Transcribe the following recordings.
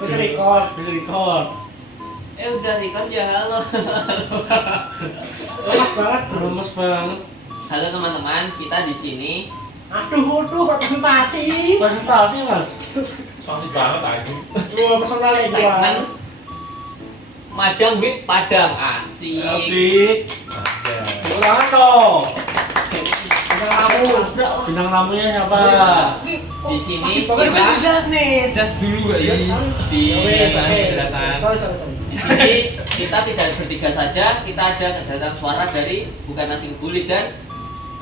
Bisa record. Udah record ya, halo. Lemas banget. Lemes banget. Halo teman-teman, kita di sini. Aduh, kok presentasi. Presentasi mas. Soalnya banget aja. Wah, personal ya Segmen Madang with Padang, asik. Asik. Ulangan dong. Bintang tamu. Bintang tamunya siapa? Di sini Masih pokoknya kita jelas nih. Das dulu kali. di Penjelasan. Sorry. di sini kita tidak bertiga saja, kita ada kedatangan suara dari bukan asing bulik dan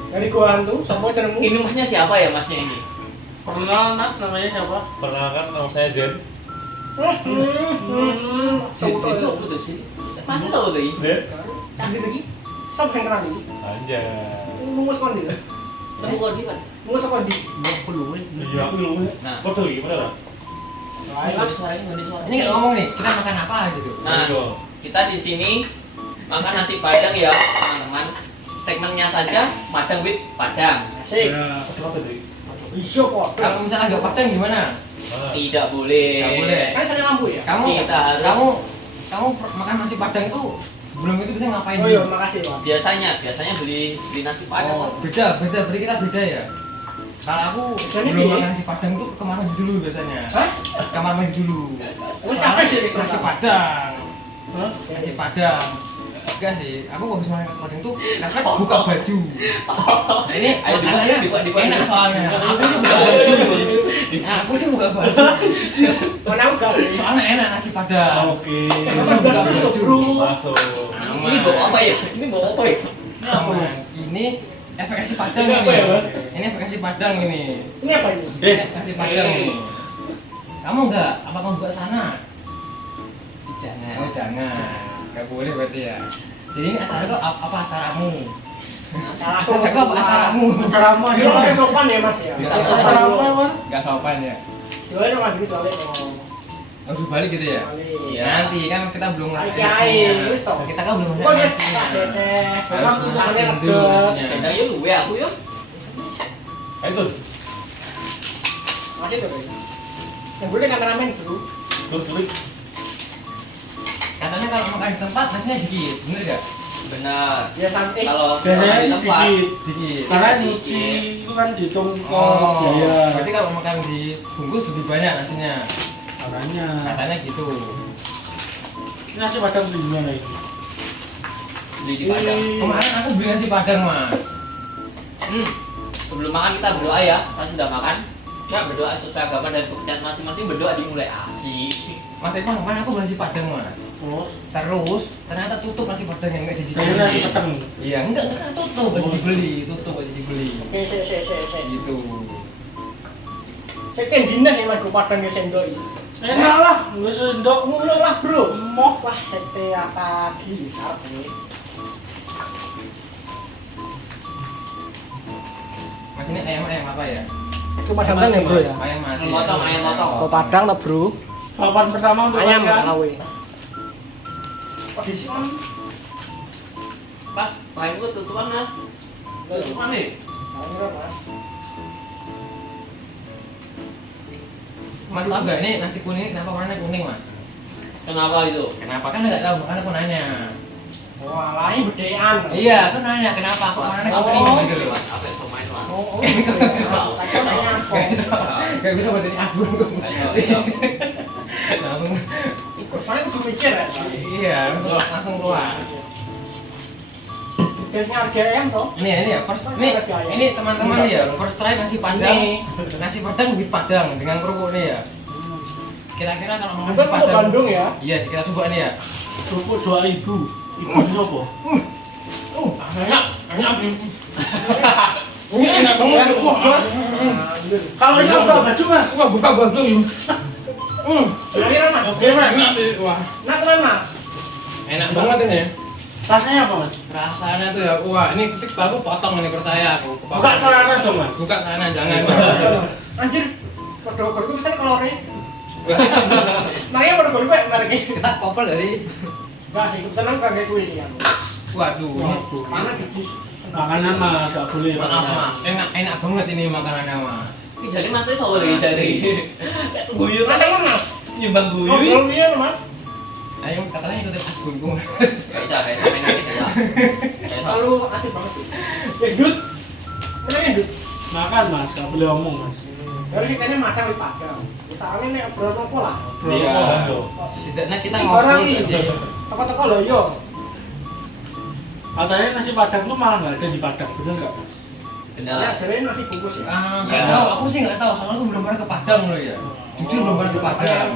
Dari gua hantu, sama jenengmu. ini masnya siapa ya masnya ini? Perkenalan mas, namanya siapa? Perkenalkan, nama saya Zen. Itu apa tuh sih? Masih tahu tuh ini? Zen? Canggih lagi. Siapa yang kenal ini? Anjay. Mungus kondi. Kamu kok di mana? Mungus kondi. Aku lu. Iya, aku dulu. Nah, Foto gimana lah? ini suaranya. Ini nggak ngomong nih, kita makan apa gitu. Nah, kita di sini makan nasi Padang ya, teman-teman. Segmennya saja Madang with Padang. Asik. Apa tadi? Iso kok. Kalau misalnya nggak padang gimana? Tidak boleh. Nggak boleh. Kan saya lampu ya. Kamu Kita harus- kamu makan nasi padang itu sebelum itu bisa ngapain? Oh iya, makasih Pak. Biasanya beli nasi Padang. Oh, beda, berarti kita beda ya. Kalau aku Bedanya sebelum piye? makan nasi padang itu ke kamar mandi dulu biasanya. Hah? Kamar mandi dulu. Terus apa sih Nasi nasi padang. Hah? Nasi padang. Enggak sih, aku habis makan nasi padang tuh karena buka baju. Nah, ini Ayo, makanannya di- enak soalnya. Aku sih buka baju sih. Aku sih buka baju. Mana enggak sih? Soalnya enak nasi padang. Oke. Masa enggak masuk, Bro? Masuk. Ini bawa apa ya? Ini bawa apa ya? Mas, ini efek nasi padang Ini apa ini. ya, Mas? Ini efek nasi padang ini. Ini apa ini? Ini nasi padang ini. Kamu enggak? Apa kamu buka sana? Jangan. Oh jangan, enggak boleh berarti ya. Jadi ini acara kok apa acaramu? Acara Acara kok apa acaramu? Acara apa Ini orang sopan ya Mas ya. Kita Acara apa mas? Enggak sopan ya. Jualnya orang gitu balik. Harus balik gitu ya. Iya. Nanti kan kita belum ngasih Kiai, nasinya. terus toh. Kita kan belum Kok ngasih yes, nasinya. tak teteh. Harus Memang tulisannya nasiin dulu reda. nasinya. Beda yuk, luwe aku yuk. Itu. Masih tuh. Yang boleh kameramen dulu. Klik. Katanya kalau makan di tempat nasinya dikit, bener gak? Benar. Ya santai. Kalau Biasanya makan di sih tempat, sedikit. Sedikit. Karena nyuci itu kan dihitung Oh, biaya. berarti kalau makan di bungkus lebih banyak nasinya. Makanya. Katanya gitu. Ini nasi padang beli di mana itu? beli di Padang. Kemarin aku beli nasi padang mas. Sebelum makan kita berdoa ya. Saya sudah makan. Ya berdoa sesuai agama dan kepercayaan masing-masing, berdoa dimulai asik. Mas Irfan kemarin aku beli nasi padang mas. Terus ternyata tutup nasi padang yang nggak jadi Kayak nasi pecel. Iya enggak tutup nggak jadi beli, tutup nggak jadi beli. Oke, saya. Gitu. Saya kan dinah yang lagu padang ya sendok ini. Enak lah, nggak sendok. Ngono lah bro. Moh. Wah, sete apa lagi? Sarap ini. Mas ini ayam apa ya? Itu padang kan ya bro ya? Ayam mati. Ayam potong. Kau padang lah bro. Sarapan pertama untuk Ayam kalian. lawe. Di sini. Pas, lain gua tutupan mas. Tutupan nih. Mas. Mas tahu nggak ini nasi kuning kenapa warnanya kuning mas? Kenapa itu? Kenapa kan nggak tahu makanya aku nanya. Wah, lain bedean. Iya aku nanya kenapa aku warnanya kuning gitu loh. Mas, apa yang main mas? Oh, Nggak nanya apa? Gak bisa buat ini asbun kok. Langsung Kurvannya kudu mikir ya. iya langsung keluar. Biasanya harga ayam toh. Ini ya first ini teman-teman ya first try nasi padang with padang dengan kerupuk nih ya. Kira-kira kalau mau Itu nasi kan padang Bandung ya. iya sih kita coba nih ya. Kerupuk 2.000. Ibu ini siapa? Enak Ini enak banget. Wah, Bos. Kalau ini buka baju mas. wah buka baju Kira-kira Mas. Oke mas. wah Nah, teman Mas. enak banget ini. Rasanya apa mas? Rasanya tuh ya wah ini fisik aku potong ini percaya aku. Buka celana dong mas. Buka celana jangan. Anjir. Kodok-kodok bisa kolornya. Makanya kodok-kodok mereka. Kita kopel dari Enggak sih, kebetulan kaget gue sih aku. waduh. Mana jadi Makanan mas, gak boleh. Maaf mas, enak banget ini makanannya mas. Jadi masnya soal lagi dari guyur Mana yang Mas? Nyumbang guyu. Ngobrol dia Mas. Ayo katanya ikutin Mas Gunung. Kayak main ini kayak. Kayak Lalu asik banget sih. Ya Dut. Mana ya Dut? Makan Mas, gak boleh ngomong Mas. Dari kayaknya makan di Padang. Misalnya nih obrolan apa lah. Iya. Iya. Setidaknya kita Ini ngobrol barang ini. tadi. Toko-toko loh yo. Katanya nasi Padang tuh malah nggak ada di Padang, bener nggak Mas? Ya benar. jadi nasi bungkus ya. Nggak tahu, aku sih nggak tahu. Soalnya aku belum pernah ke Padang loh ya. Jujur belum pernah ke Padang.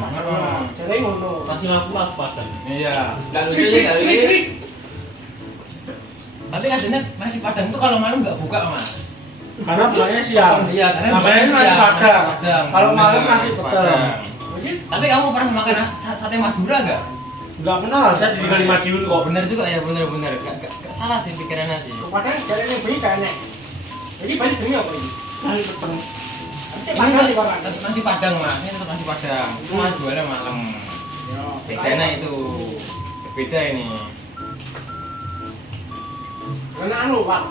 Jadi ngono. Kasih lampu lah sepadan. Iya. Enggak lucu sih kali ini. Krik-krik. Tapi katanya nasi Padang tuh kalau malam nggak buka Mas. Karena bukanya siang. Iya, karena Namanya bukanya nasi siang, Padang. Kalau malam nasi Padang. Mungkin Tapi kamu pernah makan sate Madura nggak? Nggak pernah lah, saya di kali Madiun kok. Bener juga ya, bener. Gak salah sih pikirannya sih. Padang jadi ini beli kayaknya. Jadi balik sini apa ini? Nasi Padang. Ini Ini Padang sih Bang. tetap nasi Padang Mas, ini tetap nasi Padang. Cuma jualnya malam. Bedanya itu, beda ini. Mana anu Pak?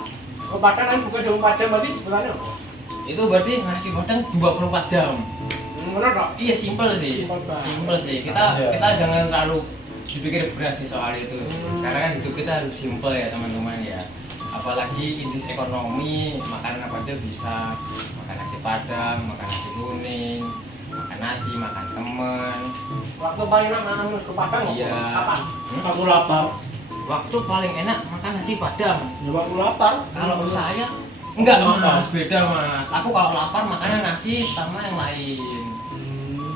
Ke Padang kan buka 24 jam berarti sebulannya apa? Itu berarti nasi Padang 24 jam. Bener kok. Iya simpel sih, Simpel banget. simpel sih. Kita Iya. kita jangan terlalu dipikir berat sih soal itu. Karena kan hidup kita harus simpel ya teman-teman ya. Apalagi indis ekonomi, makanan apa aja bisa. Makan nasi Padang, makan nasi kuning, makan nasi, makan temen. Waktu paling enak makan nus ke Padang apa? Iya. Kapan? Aku lapar. Waktu paling enak makan nasi Padang. Ya aku lapar. Kalau saya enggak Mas, beda Mas. Aku kalau lapar makannya nasi sama yang lain.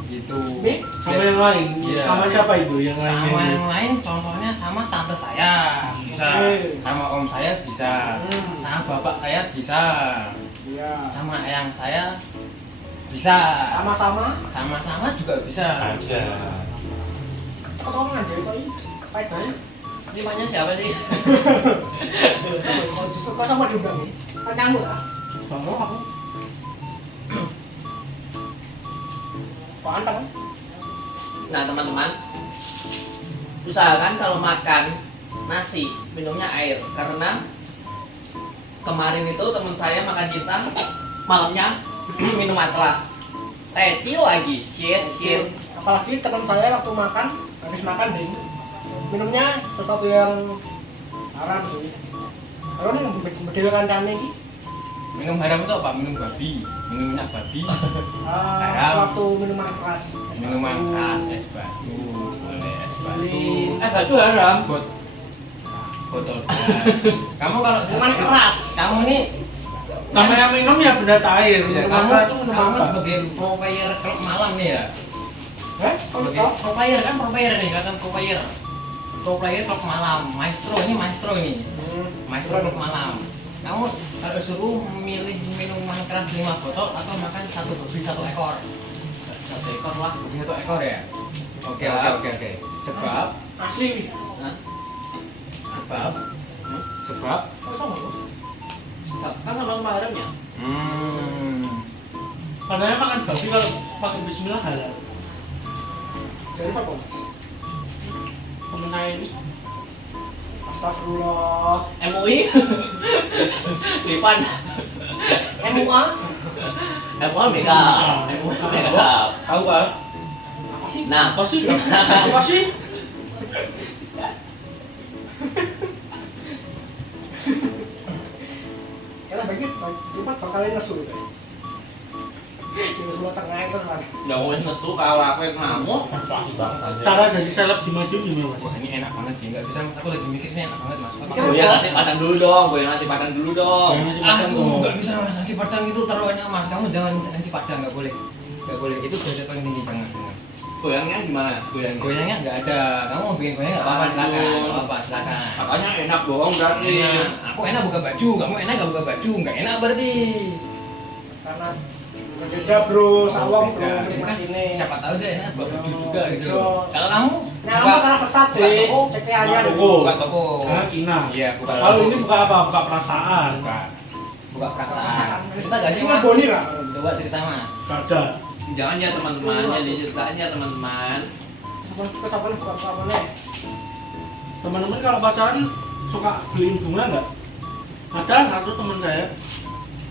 Gitu. Ini? Sama yang lain. Iya. Sama siapa itu yang Sama lainnya? yang lain contohnya sama tante saya bisa, Oke. sama om saya bisa, sama bapak saya bisa, Iya. sama eyang saya bisa, Sama-sama. sama-sama juga bisa. Aja. Tolong aja itu ini. Faedahnya. Limanya siapa sih? Kok justru kok sama juga nih? Kancamu lah. Sama aku. Kok anteng? Nah teman-teman, usahakan kalau makan nasi minumnya air karena kemarin itu teman saya makan cinta malamnya minum atlas tecil lagi shit. Apalagi teman saya waktu makan, habis makan ding, minumnya sesuatu yang haram sih. Kalau nih bedil kancane iki, Minum haram itu apa? Minum babi, minum minyak babi, Haram. suatu minuman keras. minuman keras, es batu, boleh es batu, batu haram. botol gas. Kamu kalau Minuman keras. kamu nih Namanya minum ya benda cair. ya, Minuman kamu keras itu minum kamu apa? sebagai pro player klub malam nih ya. Eh? Sebagai pro player kan pro player nih, kata pro player. Pro player klub malam, maestro ini maestro klub malam. Kamu kalau suruh memilih minuman keras 5 botol atau makan satu babi 1 ekor. 1 ekor lah, babi 1 ekor ya. Oke. Sebab Asli. Nah, sebab kan abang haramnya. Katanya makan babi kalau pakai bismillah halal. Dari apa? Temen saya ini. Astagfirullah. MUI Lipan MUA? MUA mega Tahu kan? Apa sih? nah Apa sih? Apa sih? Kita bagi Jumat bakalan nesu deh. Di semua tengah itu kan. udah mau nesu kalau aku yang ngamuk Pasti banget aja. Cara jadi seleb di Madiun gimana Mas? wah ini enak banget sih, nggak bisa, aku lagi mikir ini enak banget mas. goyang nasi padang dulu dong Nasi Padang Aduh, kok. nggak bisa mas, nasi padang itu terlalu enak mas, kamu jangan nasi padang, nggak boleh, itu beda paling tinggi, jangan. goyangnya gimana goyangnya Goyangnya nggak ada, kamu mau bikin goyang nggak apa-apa, silakan. makanya enak bohong berarti Enak. Aku enak buka baju, kamu enak nggak buka baju, nggak enak berarti. Karena berbeda bro, sawang bro, Beda. Ini nikmat kan ini. siapa tahu dia enak buka baju juga gitu. Iya. Kalau kamu Nah, kamu karena kesat buka sih. toko, Cek aja Buka dulu. toko. buka toko. Karena Cina. Iya, buka Kalau toko. ini buka apa? Buka perasaan. Buka perasaan. Kita nggak sih Cuma mas? boni lah. Coba cerita mas. Ada. jangan ya teman-teman jadi ceritanya teman-teman Kita sampai buka mana? Teman-teman kalau pacaran suka beliin bunga nggak? Ada satu teman saya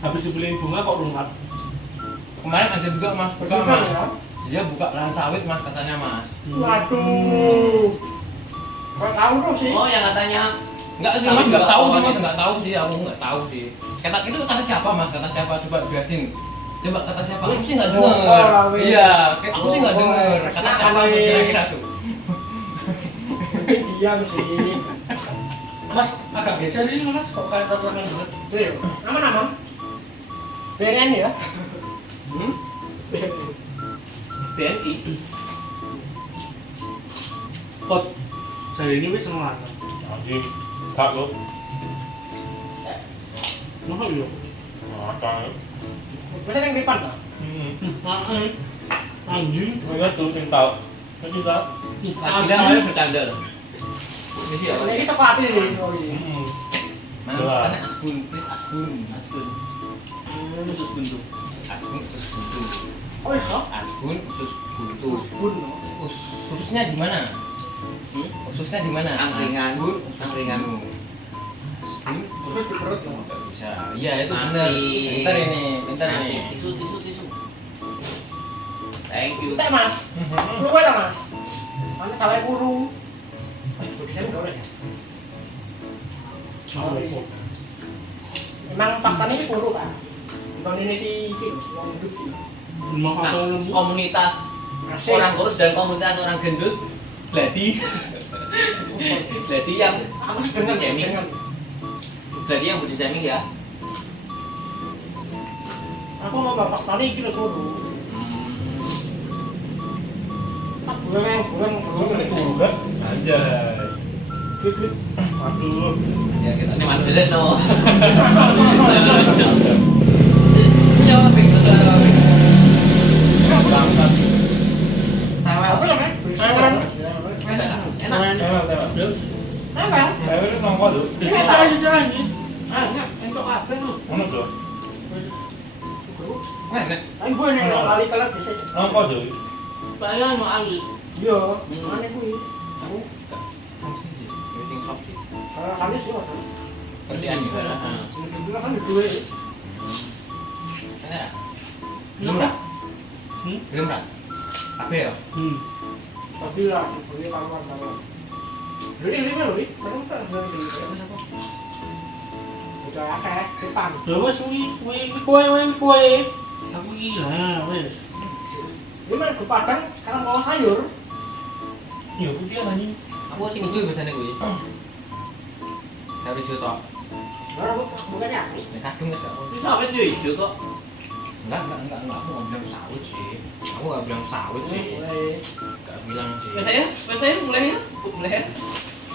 habis dibeliin bunga kok rumah. Kemarin ada juga mas, Betul mas. ya. Dia buka lahan sawit mas katanya mas. Waduh. Kau tahu tuh sih. Oh, yang katanya Enggak sih mas, enggak tahu sih mas, enggak tahu sih, aku enggak tahu sih. Kata itu kata siapa mas? Kata siapa? Coba jelasin. Coba kata siapa? Aku sih enggak dengar. Iya, aku sih enggak dengar. Kata siapa kira-kira tuh? Diam sih. Mas agak geser ini mas, kok kayak tatuan yang bener. Tuh ya. Aman-aman. BNN ya. hmm? BNN. BNI. Pot, jadi ini wis ngelarang. Anjing. Kak lo. Mahal ya? Makan. Bisa yang depan tak? Mahal. Anjing. Mereka tuh cinta. Cinta. Tidak mau bercanda loh. Ini siapa? Ini sepatu nih. Oh iya. Mana Jelas. katanya Asbun, please Asbun. Asun. Khusus buntu. Asbun usus buntu. Oh iya. Asbun usus buntu. Bun. Ususnya di mana? Hmm? Ususnya di mana? Angkringan. Asbun, usus Angkringan. buntu. Asbun, Terus di perut loh. nggak bisa. Iya itu Masih. benar. Pintar ini, pintar ini. Tisu. Thank you. Kita mas. Lu kau tak mas? Mana sampai kurung. Saya udah ya. Emang faktanya kurung kan? Bukan ini si Kilo, yang hidup sih. Lima Nah, atau lembu. komunitas Asik. orang kurus dan komunitas orang gendut gladi. Gladi yang Aku sih dengar shaming. Gladi yang body shaming ya. Aku mau bapak tadi kilo kurung. Bulan itu kan? Anjay. Aduh. Ya kita ini mana bisa no. Ya apa itu apa? Bangkat. Tawa Apa ya kan? enak. Tengok. Nempel. Saya itu nongkrong tuh. Ini tak sudah lagi. Ah, enggak, entok apa lu? Mana tuh? Enak. Tapi gue nih kali kalau bisa. Nongkrong tuh. Saya no alus. Iya. Mana gue? Aku Meeting shop sih. kalau kami sih waktu. Kerjaan juga. Dulu kan dua. Sana. Belum rak. Belum rak. Apa ya? Tapi lah, ini kawan. Ini loh, ini. Baru tak dari udah kayak depan. Ya wes kue. Aku gila, wes. Ini mah ke Padang, sekarang mau sayur. Iya, putih anjing. Aku sing hijau biasanya gue. Dari hijau tok. Baru bukannya aku. Nek kadung wis gak. Bisa apa itu hijau kok? Enggak. Aku nggak bilang sawit sih. Aku nggak bilang sawit sih. Mulai. Nggak bilang sih. Biasanya mulai ya.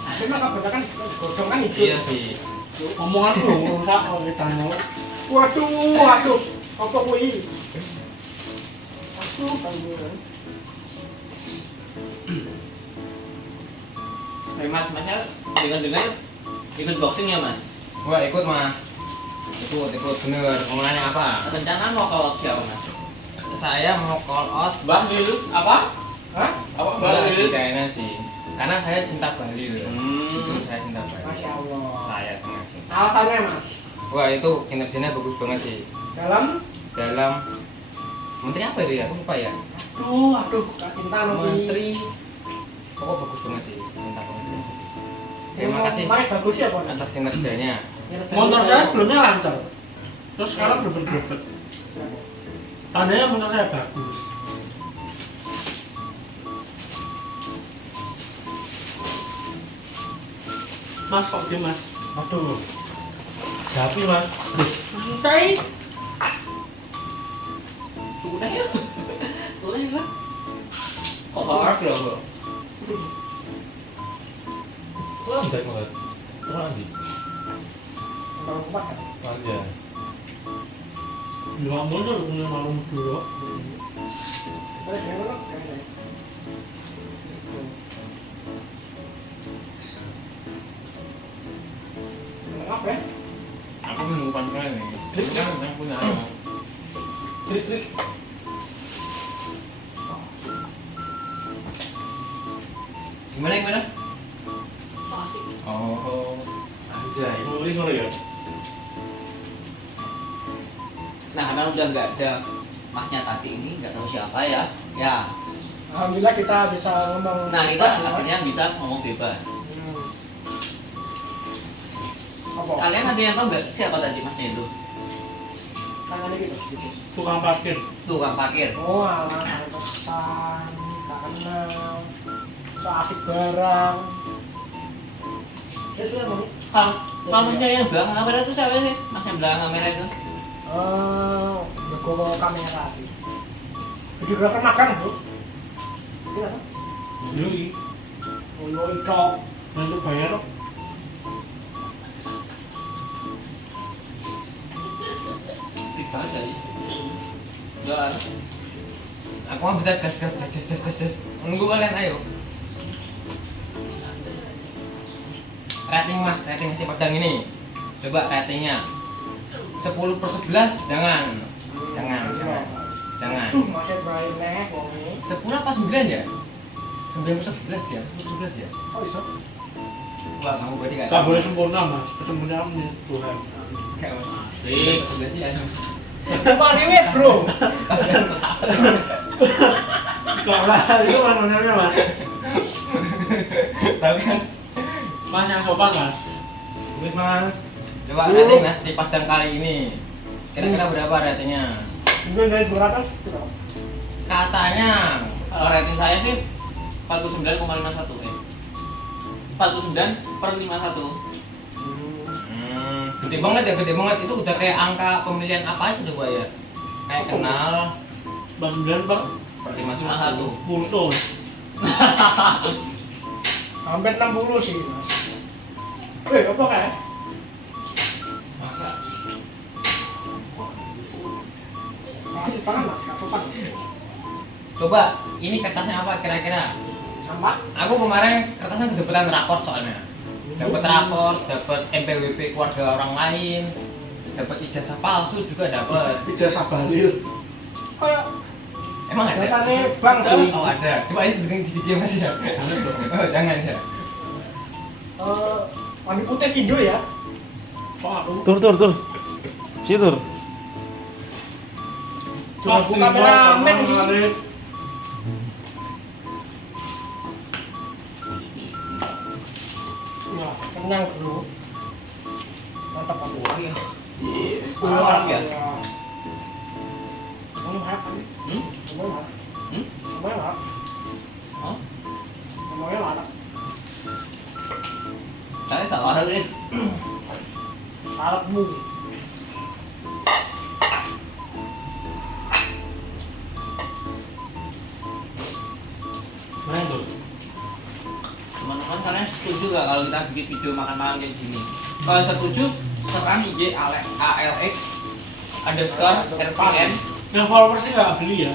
Tapi mah kebanyakan godong kan Iya hijau. sih. Omongan lu rusak kalau kita mau. Waduh. Apa kuwi? Aduh, bangun. Masnya dengar ikut boxing ya mas? Wah ikut mas. Ikut bener. Mau nanya apa? Rencana mau call out siapa mas? Saya mau call out. Bang dulu apa? Hah? Apa Enggak sih kayaknya sih. Karena saya cinta Bali. Hmm. Itu saya cinta Bali. Masya Allah. Saya sangat cinta. Alasannya mas? Wah itu kinerjanya bagus banget sih. Dalam Dalam menteri apa itu ya? Aku lupa ya. aduh, Kak Cinta nanti. Menteri. Pokok bagus banget sih. Cinta banget sih. Terima kasih Mari bagus ya, Bon. atas kinerjanya. Motor saya sebelumnya lancar. Terus sekarang berbet-berbet. Tandanya motor saya bagus. Mas kok dia mas? Aduh. Japi mas. Santai. Udah ya. Boleh lah. Kok hard loh? Lambat banget. Kurang lagi. Kalau kuat kan? Anjay. Nggak modal punya malam dulu. Boleh saya ngomong? Apa ya? Aku menunggu panggilan nih. Kan yang punya ayam. Trik. Gimana? So asik. Oh. Anjay. Nulis mana ya? Nah karena udah nggak ada Masnya tadi ini nggak tahu siapa ya. Ya. Alhamdulillah kita bisa ngomong. Nah, kita bebas, ya. akhirnya bisa ngomong bebas. Apa? Kalian ada yang tahu nggak siapa tadi masnya itu? Tangannya gitu. Tukang parkir. Tukang parkir. Oh, anak pesan, tak kenal, so asik barang. Saya sudah mau. Kalau masnya yang belakang kamera itu siapa sih? Mas yang belakang kamera itu? Jago kamera sih. Videografer magang bro. Iya kan? Yoi. Oh, itu. Nanti bayar kok. Tidak ada sih. Enggak. Aku mau bisa gas. Nunggu kalian ayo. Rating mas, rating si pedang ini. Coba ratingnya. 10/11 jangan. Jangan. Tuh, masih main nek wong ini. 10 apa 9 ya? 9/11 ya? 11 ya? Oh, iso. Wah, kamu berarti gak Gak boleh sempurna mas, kesempurnaan menurut Tuhan. kayak mas. Fix. 11 ya. Cuma liwet, bro. Kok lah, itu mas maksudnya mas. Tapi kan Mas yang sopan mas. Duit mas. coba rating mas si padang kali ini. Kira-kira berapa ratingnya? Mungkin dari 200 tidak. Katanya Kalau rating saya sih 49,51 49/51. Gede banget itu udah kayak angka pemilihan apa aja coba ya? Kayak kenal Mas 9 pak. per 51. Pulto. Hampir 60 sih, Mas. Apa kayak? Masa? Kasih tangan, Mas. Gak sopan. Coba ini kertasnya apa kira-kira? Sama? Aku kemarin kertasnya kedapetan raport soalnya. Dapat raport, dapat NPWP keluarga orang lain, dapat ijazah palsu juga dapat. Ijazah balil. Kayak Emang ada? datanya bang sih. Oh ada. Coba ini juga di video mas ya. Jangan dong. Oh, jangan ya. Mandi putih cindo ya. Kok aku? Tur. Situr. Cuma buka kameramen di. kemarin. Ya, kenyang bro. Mantap aku. Iya. Orang ya? Kamu harap kan? Hmm? Kamu harap? Hmm? Kamu harap? Oh, Kamu harap? saya tak ada sih. Harapmu. Main tuh. Teman-teman kalian setuju gak kalau kita bikin video makan malam kayak gini? Kalau setuju, serang IG ALX underscore RPM. Yang followersnya nggak beli ya?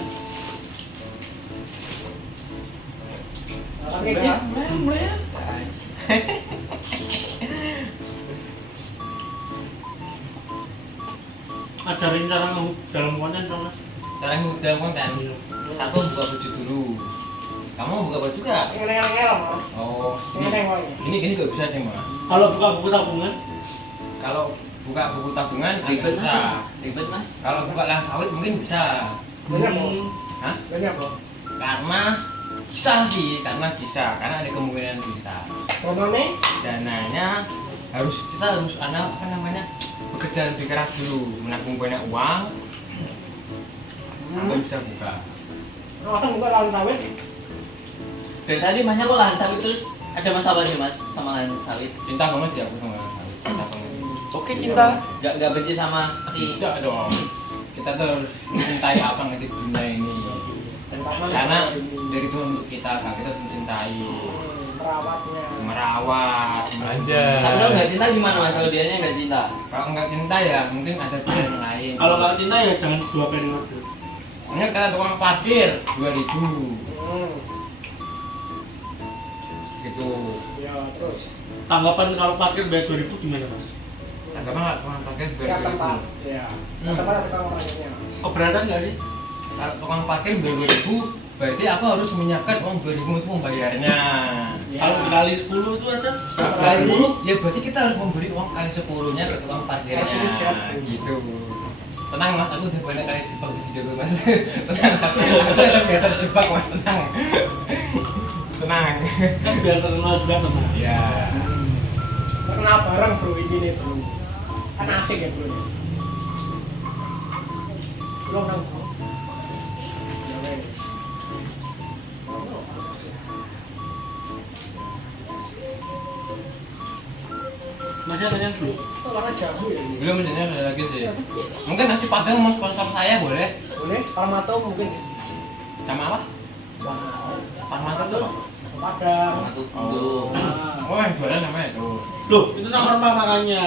Oke, Ki. Mulai. Ajarin cara dalam konten dong mas. Cara dalam konten. Satu buka baju dulu. Kamu buka baju gak? Ngeleng-ngeleng, Mas. Oh, Ngeleng woi. ini gak bisa sih mas. Kalau buka buku tabungan, Kalau buka buku tabungan agak Ribet bisa. mas. Ribet mas. Kalau buka ladang sawit mungkin bisa. Banyak, Bro. Hah? Banyak, Bro. Karena bisa, karena ada kemungkinan bisa. Promone? Dananya kita harus bekerja lebih keras dulu, menabung banyak uang sampai bisa buka. Akan buka lawan sawit. Dari tadi masnya kok lahan sawit terus ada masalah sih mas sama lahan sawit? Cinta banget sih aku sama sawit. Cinta banget. Oke cinta. Gak benci sama si Tidak dong. Kita tuh harus mencintai apa yang ada di dunia ini. Tentaman Karena dari Tuhan untuk kita kan, kita harus mencintai, merawatnya. merawat. Anjay. tapi kalau nggak cinta gimana mas? Kalau dianya nggak cinta? Kalau nggak cinta ya mungkin ada pilihan yang lain. kalau nggak cinta ya jangan 2 periode. Ini kita tukang parkir 2000 gitu. Ya, terus. Tanggapan kalau parkir bayar 2000 gimana mas? Tanggapan nggak tukang parkir Ya, tempat. 2000. Ya. Tempat ada tukang parkirnya. Keberatan nggak sih? Kalau tukang parkir 2000 berarti aku harus menyiapkan uang 2000 untuk membayarnya. Ya. Kalau dikali 10 itu aja. Kali 10 ya berarti kita harus memberi uang kali 10-nya ke tukang parkirnya. Parkir siap. Gitu. Tenang mas, aku udah banyak kali jebak di video mas. Tenang, aku udah biasa jebak mas, tenang. Tenang. Kan biar terkenal juga teman. Ya. Kenal bareng bro ini nih bro. Kan asik ya bro. Belum nang bro. Ya wes. Masnya tanya dulu. Itu warna jamu ya ini. Belum menjadinya ada lagi sih. Mungkin nasi padang mau sponsor saya boleh? Boleh? Parmato mungkin. Sama apa? Wah, Parmato tuh apa? Padang. Satu dulu. Nah, Oh yang jualan namanya itu. Loh, itu nama rumah makannya.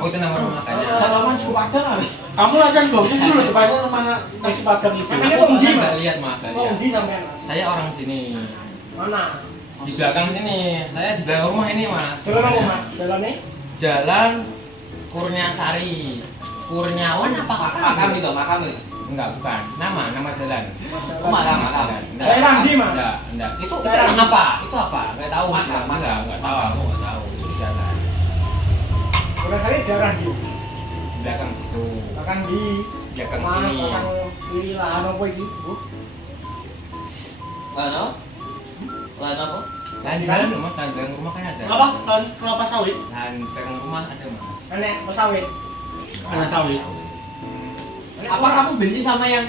Oh itu nama rumah makannya. Tanaman suku padang kali. Kamu latihan boxing dulu depannya rumah nasi padang itu. Namanya Aku Om Di, soalnya Mas. nggak lihat mas, nggak mau lihat. di sampean. Saya orang sini. Mana? Di belakang sini. Saya di belakang rumah ini mas. Jalan apa Mas? Jalan nih? Jalan Kurniasari. Kurniawan apa Makam itu, makam itu. Enggak, bukan. Nama jalan. Oh, makam. Daerah di, Mas? Enggak. Itu Daerah di. apa? Itu apa? Enggak tahu. Makam, makam. Enggak tahu, aku enggak tahu. Itu jalan. Udah kali daerah di. Di belakang situ. Bahkan di Belakang mana? sini. Bahkan kiri lah apa iki? Bu. Lano? Lano apa? Landaran mas, landaran rumah kan ada. Apa? Kelapa sawit? Landaran rumah ada mas. Nenek pesawit. Ada sawit. Apa kamu benci sama yang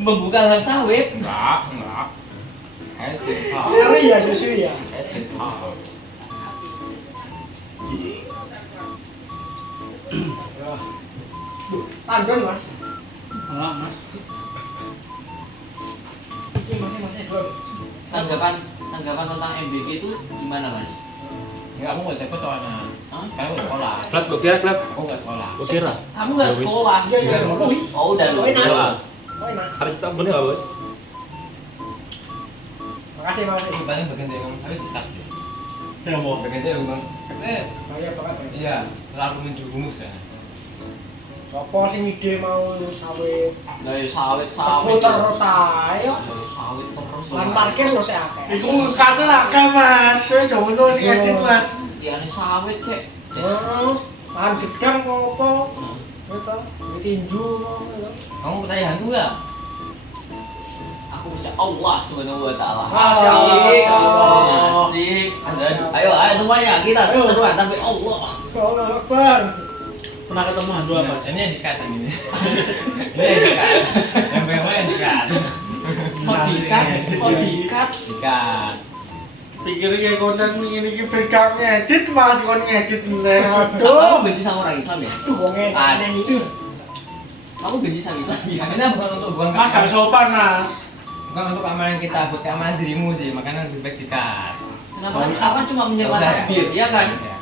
membuka lahan sawit? Enggak. Saya cinta. Kali ya susu ya. Saya cinta. Tandon Mas. Enggak, Mas. Ini masih belum. Tanggapan tentang MBG itu gimana mas? Enggak, aku enggak cepet soalnya. Hah? Kamu enggak sekolah. Klub, lo kira klub? Aku enggak sekolah. Lo kira? Kamu nggak Ya, wis. sekolah? Iya iya. Wih. Oh udah Oh, enak. lulus. Oh enak. Harus tak bener nggak bos? Makasih makasih. Paling bagian dari ngomong sawit tetap sih. Ya mau. Bagian dari ngomong. Banyak banget. Ya. Iya, terlalu menjurumus ya. Sopo sing ide mau sawit. Dari sawit Aku terus ayo. Dari sawit terus. Lan parkir lo sih akeh. Iku kata akeh, Mas. Saya jangan nulis sing edit, Mas. Ya ini sawit cek. Terus lahan gedang ngopo? Gitu. Ini tinju ngopo. Kamu percaya hantu enggak? Aku percaya Allah Subhanahu Wa Taala. Masya Allah. Asik. Ayo semuanya kita Ayo. seruan tapi Allah. Allahu Akbar. Pernah ketemu hantu apa? Ini yang dikat yang ini. Ini yang dikat. Yang bawah yang dikat. Oh dikat, oh dikat. Dikat. Pikir kayak konten ini beda ngedit malah dikon ngedit nih. Kamu Aduh. benci sama orang Islam ya? Tuh wong aneh itu. Kamu benci sama Islam ya? Maksudnya bukan Mas gak sopan, Mas. bukan untuk keamanan kita, buat keamanan dirimu sih, makanya lebih baik dikat. Kenapa? Apa cuma menyewa Udah ya? takbir, ya kan? Ya.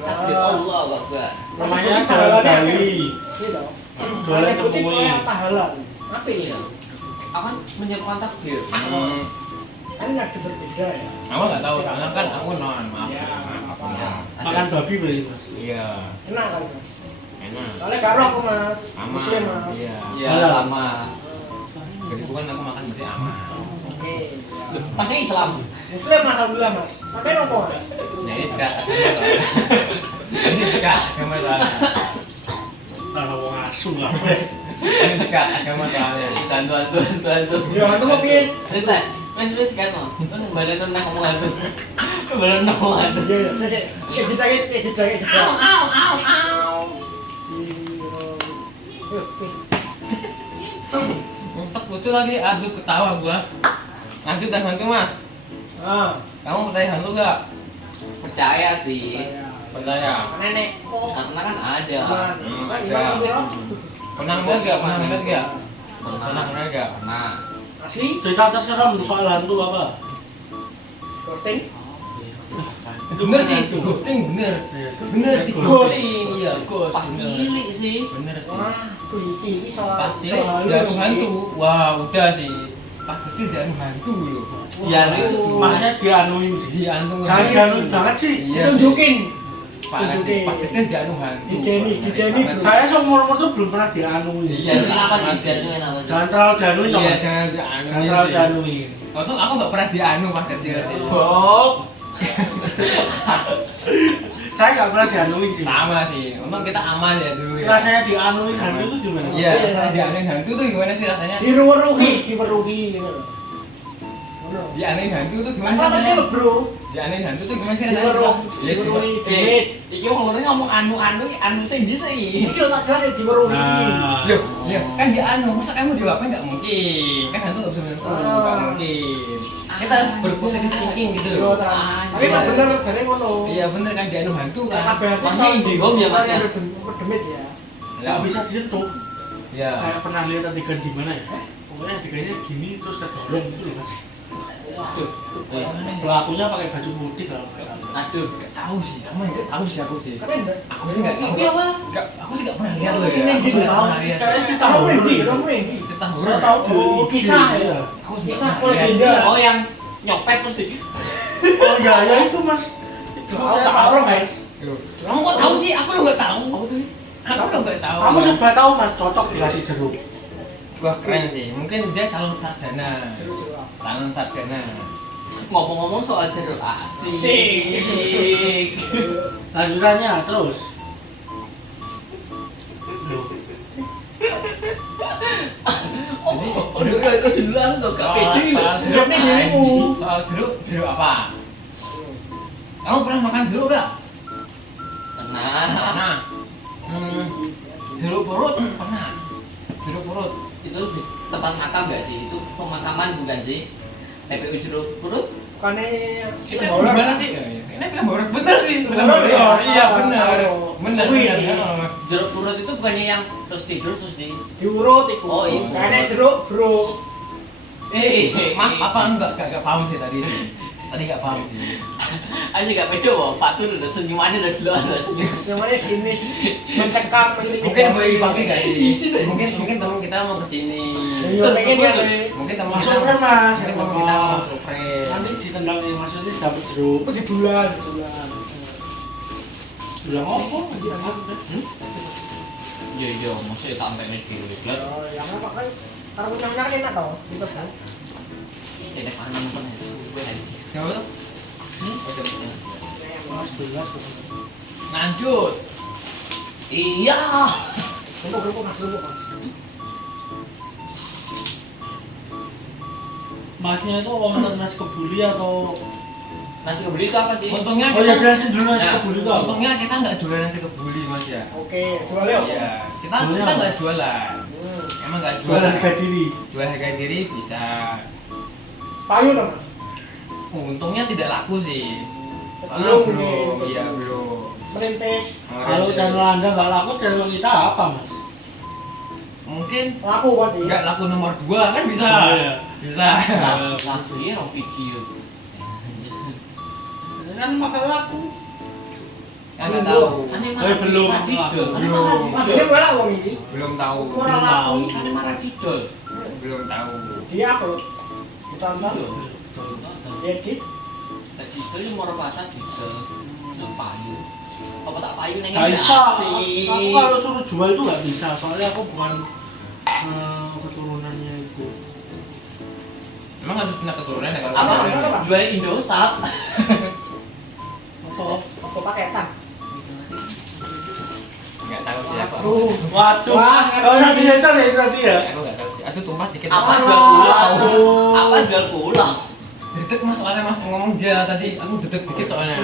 Takbir Allah Akbar. Namanya Jalan Bali. Gitu. Jualan cemui. Apa halal? Apa Iya. ya? Akan menyerukan takbir. Kan ada berbeda ya. Aku nggak tahu, karena kan aku non, maaf. Ya, Aku Ya. non. Makan babi berarti, Mas. Iya, Kenal kan Mas? enak. Soalnya karo aku Mas. Aman. Muslim Mas. Iya. Iya Halal. sama. Jadi bukan aku makan berarti aman. Oke. Pasnya Islam. Muslim alhamdulillah Mas. Sampai nopo Mas? Nah ini dekat. Ini dekat agama soalnya. Nah, wong asu lah. Ini dekat agama soalnya. Tuan. Ya hantu mau piye? Terus teh, wes kan no. Kan balik tentang ngomong hantu. Balik ngomong hantu. Ya ya, saya dijaga. Au. Untuk lucu lagi, aduh ketawa gua. Lanjut dan hantu mas. Ah, Kamu percaya hantu gak? Percaya sih. Percaya. nenek kok. Karena kan ada. Ada. Pernah ngeliat gak? Pernah ngeliat gak? Pernah ngeliat gak? Pernah. Asli Cerita terseram soal hantu apa? ghosting. Bener sih, ghosting bener. Bener di Ghost. ghosting. Iya, ghost. Pas Bener. cilik sih. Bener sih. Wah, tuh iki soal Pasti soal dianu sih. hantu. Wah, udah sih. Pas kecil dianu hantu loh. Dianu itu. Makanya dianuin sih. Dianu. Jangan dianuin banget sih. Iya sih. Tunjukin. Parah sih. Pas kecil dianu hantu. Dideni, Bro. Saya seumur-umur tuh belum pernah dianuin. Iya sih. Kenapa sih dianuin apa sih? Jangan terlalu dianuin dong, Iya, Mas. jangan dianu. Jangan terlalu dianuin. Waktu aku nggak pernah dianu pas kecil sih. Bob. Saya nggak pernah dianuin sih. Sama sih. Untung kita aman ya dulu ya. rasanya dianuin hantu itu gimana? Iya, rasanya dianuin hantu tuh gimana sih rasanya? Diruweruhi gitu loh. Ngono. Dianuin hantu tuh gimana sih Masa rasanya? tadi bro, Dianuin hantu tuh gimana sih rasanya? diweruhi demit. Iki ngomong anu sing ndi sih? Iki lo tak jane diweruhi. Nah, Loh, ya kan dia masa kamu jawabnya nggak mungkin? Kan hantu nggak bisa menentu, nggak mungkin. Kita harus berpositif thinking gitu Iya, loh. ta. Tapi tak bener jane ngono. Iya bener kan dia hantu kan. Kabeh Masnya IndiHome ya, Mas, ya? Demit ya. nggak bisa disentuh. Ya. Kayak pernah lihat adegan di mana ya? Pokoknya adegannya gini terus kedorong gitu loh mas. Aduh. Pelakunya pakai baju putih kalau nggak salah. Aduh. Nggak tahu sih, kamu nggak tahu sih aku sih. Katanya enggak. Aku sih nggak tahu. Iya, Pak. Aku sih nggak pernah lihat loh Ini ya. Aku gitu. sih nggak pernah lihat. Kayaknya cerita Kamu horor. ini, kamu ini. Cerita horor. Saya tahu Oh, dulu kisah ya? iya. Aku sih Kisah nggak pernah legenda. lihat. Oh, yang nyopet terus sih. Oh iya, ya itu mas. Itu Tahu saya tak tahu orang, mas. Kamu kok tahu sih? Aku lo nggak tahu. Apa tuh? Aku lo nggak tahu. Kamu sudah tahu mas, cocok dikasih jeruk. Wah keren sih. Mungkin dia calon sarjana. Calon sarjana. Ngomong-ngomong soal jeruk asik. Lanjutannya terus. Loh, Oh, duluan tuh gak pede. Jeruk nih dirimu. Soal jeruk apa? Kamu pernah makan jeruk nggak? Nah, Pernah. Jeruk purut pernah. Jeruk purut. itu lebih tempat makam gak sih? Itu pemakaman bukan sih? TPU jeruk purut? Bukannya Itu gimana sih? Ini film horor bener sih. Film Horor ya? horor. Iya bener. Tahu. Bener. Wih, bener. sih. Heeh. Jeruk purut itu bukannya yang terus tidur terus di diurut iku. Oh, iya. Kayaknya jeruk, bro. Maaf, apa enggak paham sih tadi. Tadi enggak paham sih. Asyik gak pede wah, Pak tuh udah senyumannya udah duluan udah senyum. Namanya sinis, mencekam, Mungkin boleh dipanggil nggak Isi sih? deh. Mungkin teman kita mau kesini. Iya, pengen ya, Be. Mungkin teman masuk kita friend mas. mungkin Nggak teman kita mau apa-apa. masuk friend. Nanti ditendang yang maksudnya dapat jeruk. Itu didulan, didulan. Bilang apa? Iya, maksudnya tak sampai nih dulu. Oh, yang apa kan? Kalau punya kan enak tau, gitu kan? Ini panen pun ya. Gue aja. Coba tuh. Oke. Mas belas. Lanjut. Iya. Kerupuk mas, kerupuk mas. Masnya itu orang nasi kebuli atau? Nasi kebuli itu apa sih? Untungnya Oh ya kita jelasin dulu nasi Ya, kebuli itu apa? untungnya kita nggak jualan nasi kebuli mas ya. Oke, jual yuk. Iya. Kita Jualnya kita apa? nggak jualan. Emang nggak Jualan jualan. harga diri. Jual harga diri bisa. Payu dong mas. Untungnya tidak laku sih. Soalnya Belum, belum. mungkin. Iya belum. Merintis. Kalau channel anda nggak laku, channel kita apa mas? Mungkin Laku berarti. nggak laku nomor 2 kan bisa. Oh, iya. Bisa. Langsung ya orang video. Kan bakal laku. Kan nggak tahu. Aneh Eh, belum malah didol. laku. Aneh malah Mas, didol. ini berapa uang ini? Belum tahu. Orang laku. Aneh malah didol. Belum tahu. Dia upload. Ditonton, diedit. Didol ini mau pasar didol. Nggak payu. Apa tak payu nengin Gak bisa. sih? Aku kalau suruh jual itu nggak bisa. Soalnya aku bukan keturunannya itu. Emang harus punya keturunan ya kalau Apa? keturunan ya? Jual Indosat. Apa paketan? Nggak tahu sih aku. Waduh. Wah, Kalau tadi ya itu tadi ya. Aku nggak tahu sih. Aku tumpah dikit. Apa Aduh. jual pulau? Aduh. Apa jual pulau? Dedek mas soalnya mas ngomong dia tadi. Aku dedek dikit soalnya.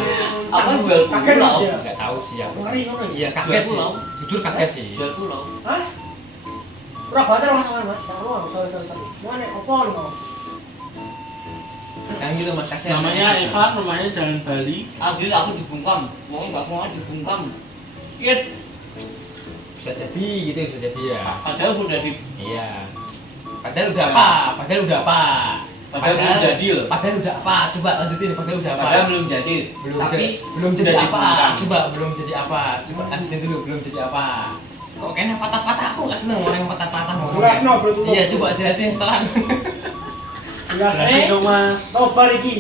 Apa jual Kaget pulau? aja. Nggak tahu sih aku. Ngeri, ngeri. Iya kaget Jual sih. pulau. Jujur kaget sih. Jual pulau. Hah? Kurang baca mas, mas. Taruh, sorry. Mana? Apa lo? Kan gitu mas kasih. Namanya Evan, rumahnya Jalan Bali. Aku dibungkam. Pokoknya nggak mau dibungkam. Iya. Bisa jadi gitu bisa jadi ya. Padahal udah di Iya. Padahal udah apa? Padahal udah apa? Padahal belum jadi loh. Padahal udah apa? Coba lanjutin. Padahal udah apa? Padahal belum jadi. belum Tapi jadi, belum jadi udah apa? dibungkam. Coba belum jadi apa? Coba lanjutin dulu belum jadi apa? Kok kayaknya patah-patah aku nggak seneng orang yang patah-patah ngomong. Jelas no, bro. Iya coba jelasin setelah. Jelas Jelasin dong mas. Nobar iki.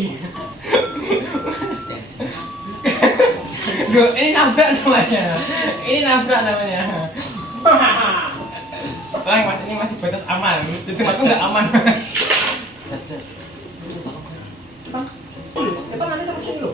Loh, ini nabrak namanya. Ini nabrak namanya. Lang mas ini masih batas aman. Jadi aku nggak aman. Emang nanti sama sini lo.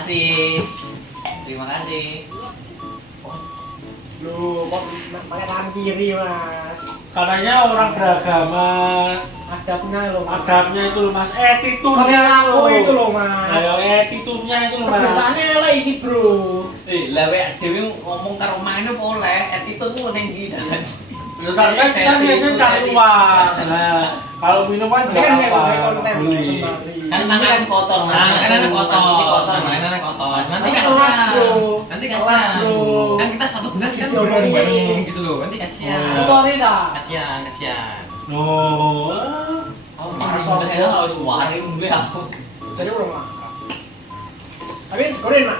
kasih. Terima kasih. Loh, kok pakai tangan kiri, Mas? Katanya orang beragama, Adabnya loh, Mas. adabnya itu loh mas, Pakai attitude-nya aku itu loh, Mas. Ayo attitude-nya itu loh mas. Kebiasaannya lah ini, Bro. Lah wek dhewe ngomong karo maine apa oleh attitude-mu ning ndi dan. Loh, karena kita niatnya cari uang. Nah, kalau minuman Ini nggak kan apa, konten boleh. sembari. Kan tangan kotor, Mas. Nah, kan anak kotor, Mas, ini kotor, Mas. kan anak kotor. Nanti Telat, kasihan, Bro. nanti Telat, kasihan. Bro. Kan kita satu gelas kan Dijodohin. bareng-bareng gitu loh. Nanti kasihan, Otoritas. kasihan. Oh, Oh, marah soalnya saya harus waring gue aku. Jadi belum lah. Tapi goreng, Mak.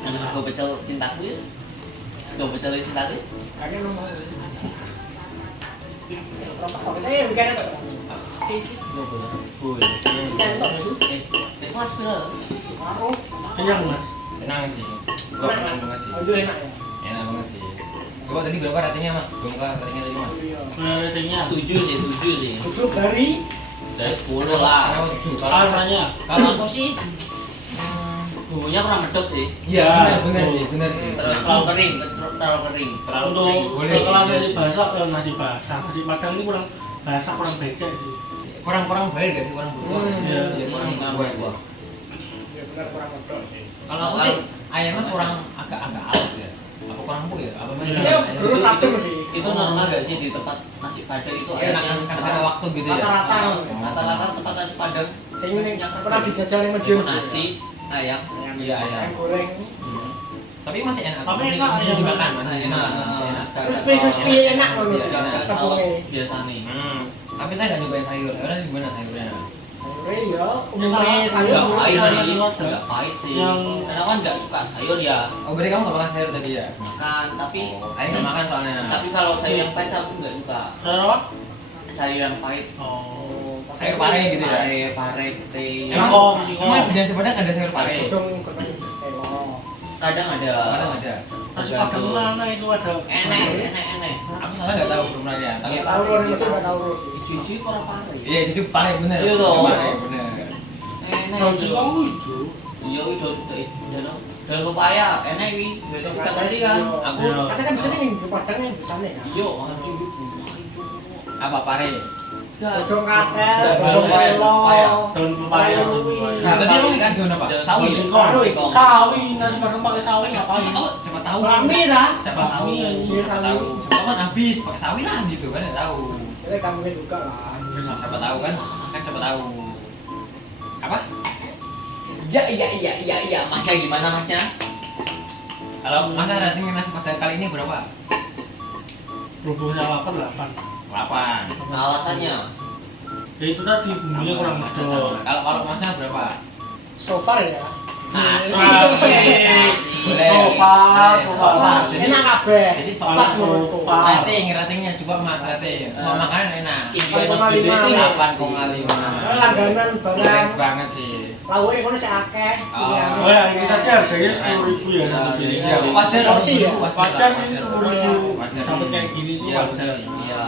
Karena sego pecel cintaku ya. Sego pecel cintaku. Kayaknya nomor. Rokok kita ya bikin itu. Sego pecel. Saya kelas berapa? Waruh. kenyang mas. Tenang sih. Gua tenang banget sih. Aduh enak ya. Enak banget sih. Coba tadi berapa ratingnya mas? Bongkar ratingnya tadi mas? Iya. Ratingnya. 7 sih, 7 sih. Tujuh dari Dari 10 lah. Kenapa 7? Rasanya. Kalau aku sih bumbunya kurang medok sih. Iya Ya, benar betul. sih, benar sih. Terus terlalu kering, terlalu kering. Terlalu Untuk kering. Boleh sih, sekelas iya nasi sih. basah, nasi basah, nasi padang ini kurang basah, kurang becek sih. Kurang bayar gak sih? Kurang berbuah. Iya. Iya, kurang berbuah. ya benar kurang medok. Kalau aku sih ayamnya kurang agak halus ya. Apa kurang empuk ya? Apa Iya. Ya, dulu satu sih. Itu normal gak sih di tempat nasi padang itu Iya, ayam kan ada waktu gitu ya. Rata-rata. Rata-rata tempat nasi padang Saya ini nasinya pernah kering. dijajal yang Itu medium. nasi ayam. Iya, ayam. Ayam goreng. Tapi masih enak. Tapi masih enak, bisa ayam. dimakan, masih enak. Enak, Masih enak. Crispy enak loh Iya, sih. enak. Gak saus Tepungnya. biasa nih. Tapi saya nggak nyobain sayur. Sayurnya gimana sayurnya? Sayurnya ya, umumnya sayur. Enggak pahit Sayur sih, semua ada. enggak pahit sih. Yang- Karena kan enggak suka sayur ya Oh berarti kamu nggak makan sayur tadi ya? makan, tapi Ayah nggak makan soalnya. tapi kalau sayur yang pahit aku enggak suka. Sayur apa? Sayur yang pahit. Oh, Sayur pare gitu ya? Pare, pete. Singkong, singkong. Emang di nasi padang ada sayur pare? Udang kentang telo. Kadang ada. Kadang ada. Nasi padang mana itu ada? Enak. Aku soalnya nggak tahu belum nanya. Tapi Nggak tahu loh, itu nggak tahu loh. Ijo-ijo para pare. iya itu pare bener. Iya toh. Pare bener. Enak. Daun itu. singkong lucu. Iya, daun pepaya, enak wi. Betul kita tadi kan. Aku Kata kan biasanya yang di Padang yang di sana ya. Iya, anjing. apa pare? Udang katel, Daun udang pepaya. telo. Daun pepaya, daun pepaya. Nah, tadi emang ikan daun apa? Sawi. Daun singkong. Singkong. Sawi, nasi padang pakai sawi Siapa ngapain? tahu? Siapa tahu? Lami lah. Siapa tahu? Iya, Siapa tahu? Siapa tahu kan habis pakai sawi lah gitu kan? Nggak tahu. Jadi kamunya juga lah. Nah, siapa tahu kan? Kan siapa tahu. Apa? Iya. Masnya gimana masnya? Kalau masa ratingnya nasi padang kali ini berapa? Rubuhnya 8. 8. Alasannya? Ya itu tadi bumbunya kurang medok. Kalau masnya berapa? So far ya. Asik. Boleh. Sofa. Enak kabeh. Jadi Pas sofa. menurutku. Ratingnya coba mas rating. Semua makanan enak. Iya, emang gede sih. 8,5. Langganan Keren barang. banget sih. Lauknya kono sik akeh. Oh. Iya. Oh ya, ini tadi harganya 10.000 ya satu piring. Iya, wajar Porsi ya? Wajar sih 10.000. Wajar. Dapat kayak gini itu Iya, wajar. Iya.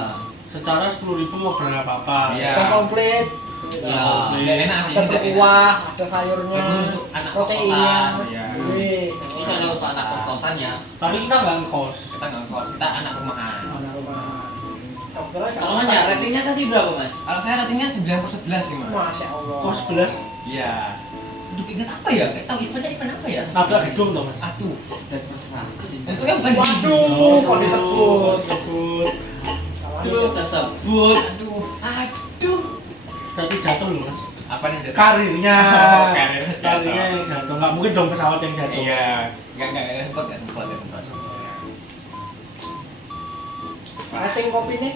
Secara 10.000 mau berapa apa? Iya. Udah komplit. Iya. Nggak enak sih. Ada ini nggak enak. berkuah, ada sayurnya, Bagus untuk anak proteinnya. kos-kosan, iya. Wih. Ini ada untuk anak kos-kosan ya. Tapi kita nggak ngkos. Kita nggak kos, kita anak rumahan. Anak rumahan. Dokternya nggak Kalau mas masak ya, sih. ratingnya tadi berapa mas? Kalau saya ratingnya 9/11 sih mas. Masya Allah. Kos 11. Iya. Untuk ingat apa ya? Nggak tahu event apa ya? Nabrak hidung dong mas. Aduh. 11%. Untuknya bukan di sini. Waduh, kok disebut. Sebut. Aduh, tersebut. Aduh. Tadi jatuh loh mas. Apa nih? Jatuh? Karirnya. Oh, karirnya jatuh. Karirnya yang jatuh. Nggak mungkin dong pesawat yang jatuh. Iya. Nggak sempat. Rating kopi nih.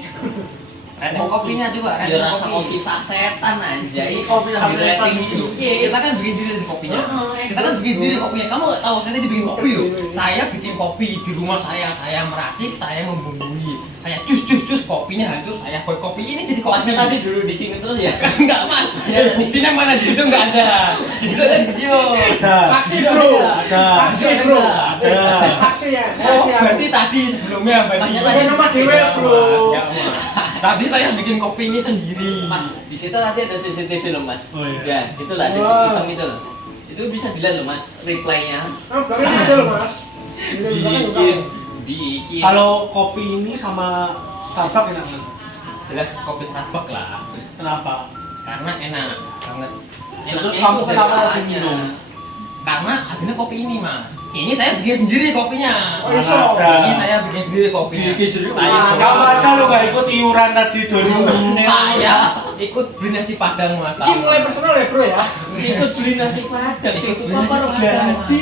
Rating kopinya coba. Dia rasa kopi sasetan anjay. Kopi sasetan. Iya, kita kan bikin sendiri di kopinya. Kita kan bikin sendiri kopinya. Kamu nggak tahu, saya tadi bikin kopi loh. Saya bikin kopi di rumah saya meracik, saya membumbui, saya cus kopinya hancur, saya buat kopi ini jadi kopi. Masnya tadi dulu di sini terus ya? Enggak mas, buktinya mana di situ nggak ada. Itu ada video. Ada. Saksi bro. Ada. Saksi bro. Ada. Saksi ya. Oh, Saksi berarti tadi sebelumnya Makanya tadi nama dewe, bro. Tadi saya bikin kopi ini sendiri. Mas, di situ nanti ada CCTV loh mas. Oh, iya. Ya, itulah di Wah. hitam itu loh. Itu bisa dilihat loh mas, reply-nya. Ah, belakangnya ada loh mas. Bikin, bikin. Kalau kopi ini sama Starbucks enak mana? Jelas kopi Starbucks lah. Kenapa? Karena enak banget. Terus Enaknya kamu itu kenapa dari lagi rasanya. minum? Karena adanya kopi ini mas. Ini saya bikin sendiri kopinya. Oh, iso. Ini saya bikin sendiri kopinya. Bikin sendiri. Saya Kamu aja lu gak ikut iuran tadi 2000. saya ikut beli nasi padang mas. Ini mulai personal ya bro ya. Ikut beli nasi padang, Ikut ikut beli apa nasi padang, ganti.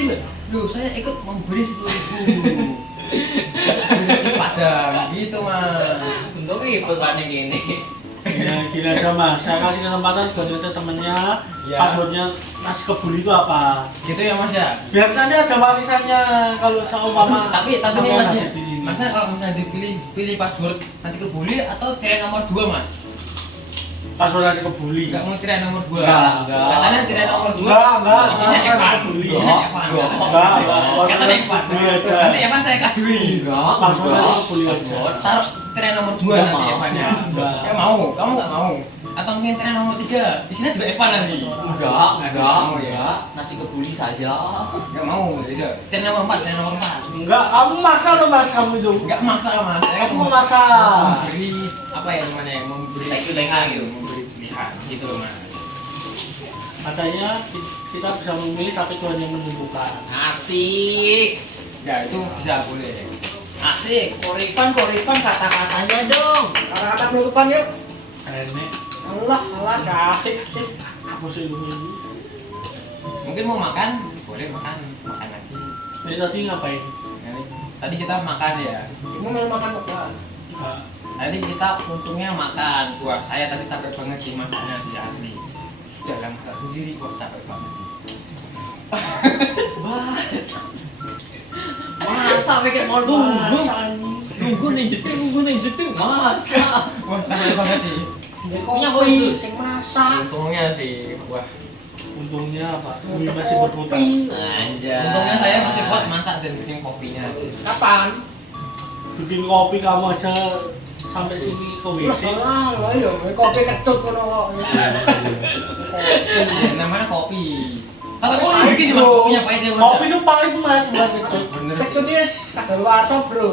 Duh, saya ikut memberi 10.000. Beli nasi padang gitu mas. Untuk ikut banyak gini. Gini aja mas, saya kasih kesempatan buat ngecek temennya. Ya. Passwordnya nasi kebuli itu apa? Gitu ya mas ya. Biar nanti ada warisannya kalau seumpama. Tapi sampai nih mas, habis di sini. masnya kalau misalnya pilih password nasi kebuli atau tirai nomor 2 mas? Password nasi kebuli. Enggak mau tirai nomor 2. Enggak. Katanya tirai nomor 2. Enggak. Isinya Nasi Evan. kebuli. Isinya Evan. Enggak. Katanya Nasi Evan. kebuli aja. Nanti Evan saya kadui. Enggak, Password nasi kebuli aja. Taruh tirai nomor 2 Enggak nanti mau. Evannya. Enggak. Ya mau, kamu enggak mau? Atau mungkin tirai nomor 3. Di sini juga Evan nanti. Enggak, Mau ya? enggak. Nasi kebuli saja. Enggak mau, tidak. Tirai nomor 4, tirai nomor 4. Enggak, kamu maksa loh mas kamu itu. Enggak maksa mas. Saya Kamu memaksa. memberi apa ya namanya? Memberi Pilihan gitu. memberi pilihan gitu loh mas. Katanya kita bisa memilih tapi Tuhan yang menentukan. Asik. Ya itu bisa boleh. Asik. Korifan kata-katanya dong. Kata-kata penutupan yuk. Enek. Allah, gak asik sih. Aku sih ini. Mungkin mau makan, boleh makan lagi. Ini tadi ngapain? Tadi kita makan ya. Ini mau makan apa? Enggak. Tadi kita untungnya makan. Wah saya tadi capek banget sih masaknya sih asli. Sudah lah masak sendiri, wah capek banget sih. Masa mikir mau nunggu. Masa ini. Nunggu nih jeding. Masa. Wah capek banget sih. Dia Punya kopi, kopi. sing masak. Untungnya sih, wah. Untungnya apa? Bumi masih berputar. Anjay. Untungnya saya masih kuat masak dan bikin kopinya sih. Kapan? Bikin kopi kamu aja sampai sini ke WC. Lah, ayo, kopi ketut kono kok. Namanya kopi. Sampai Kopi oh bikin bro. mas kopinya pahit ya mas. Kopi itu paling mas buat kecut. Bener sih. Ketut ini kadaluarsa bro.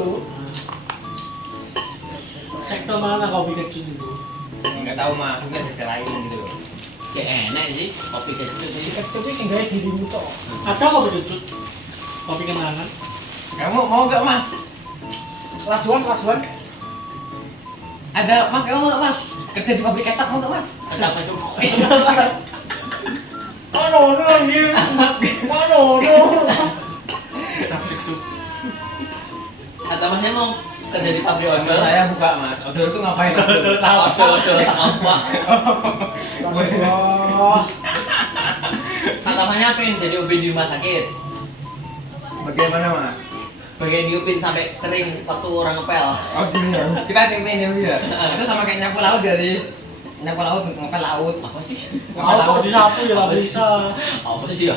Sektor mana kopi kecut itu? Enggak tahu mas, mungkin ada lain gitu loh. Ya enak sih kopi kecil sih. Ketut ini tinggal dirimu tok. Ada kopi kecut. Kopi kenangan. Kamu mau nggak mas? Lajuan. Ada mas, kamu mau nggak mas? Kerja di pabrik kecap mau nggak mas? Kenapa itu? Ano anjir. Ano. Kecap kecut. Kata masnya mau kerja di pabrik Odol odol. saya buka mas. Odol itu ngapain? Odol sama. Odol sampah. Wah. Kata masnya pengen jadi UB di rumah sakit. Bagaimana mas? Bagian diupin sampai kering waktu orang ngepel. Oh gini ya. Kita tim ini ya. Itu sama kayak nyapu laut ya sih. Nyapu laut, ngepel laut. Apa sih? Mau kok disapu ya nggak Apa sih? bisa. Apa sih ya?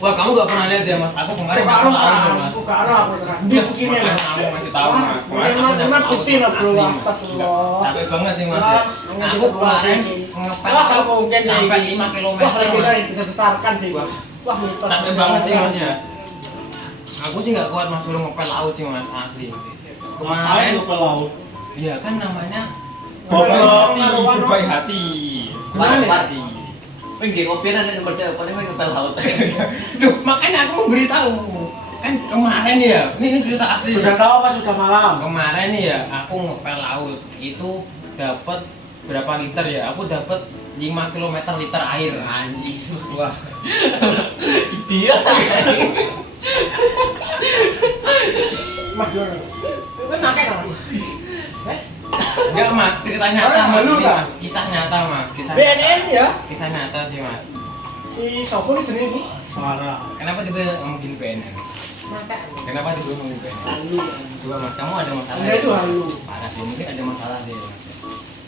Wah kamu nggak pernah lihat ya mas? Aku kemarin nyapu laut ya mas. Bukan aku kan. Dia begini Makanya lah. aku masih tahu mas. Kemarin aku Memang nyapu laut putih lah bro. asli, Mas. Astagfirullah. Capek banget sih mas. Wah, Ya. Aku kemarin ngepel Wah, kamu mungkin sampai sih. 5 km Wah, lebih mas. dari bisa besarkan sih. Wah. Wah, mitos. Capek banget sih mas ya. Aku sih nggak kuat mas suruh ngepel laut sih mas asli. Ngapain Kemarin, lu ke laut? ya kan namanya Goblok. berbaik hati. Gimana ya? Hati. Pengen kopi nanti seperti apa nih pengen ngepel laut. Duh, makanya aku mau beritahu. Kan kemarin ya, ini cerita asli. Udah tahu pas udah malam. Kemarin nih ya, aku ngepel laut itu dapat berapa liter ya? Aku dapat 5 km liter air. Anjing. Wah, Dia. Mas, gimana? Itu pakai kan? enggak mas, cerita nyata Orang mas, halu ini, nggak? mas. Kisah nyata mas, kisah BNN nyata. ya? Kisah nyata sih mas. Si Sopo ini jenis ini. Suara. Kenapa tiba ngomongin BNN? Maka. Kenapa tiba ngomongin BNN? Halu. Coba mas, kamu ada masalah? Anda itu halu. Parah sih, mungkin ada masalah deh mas.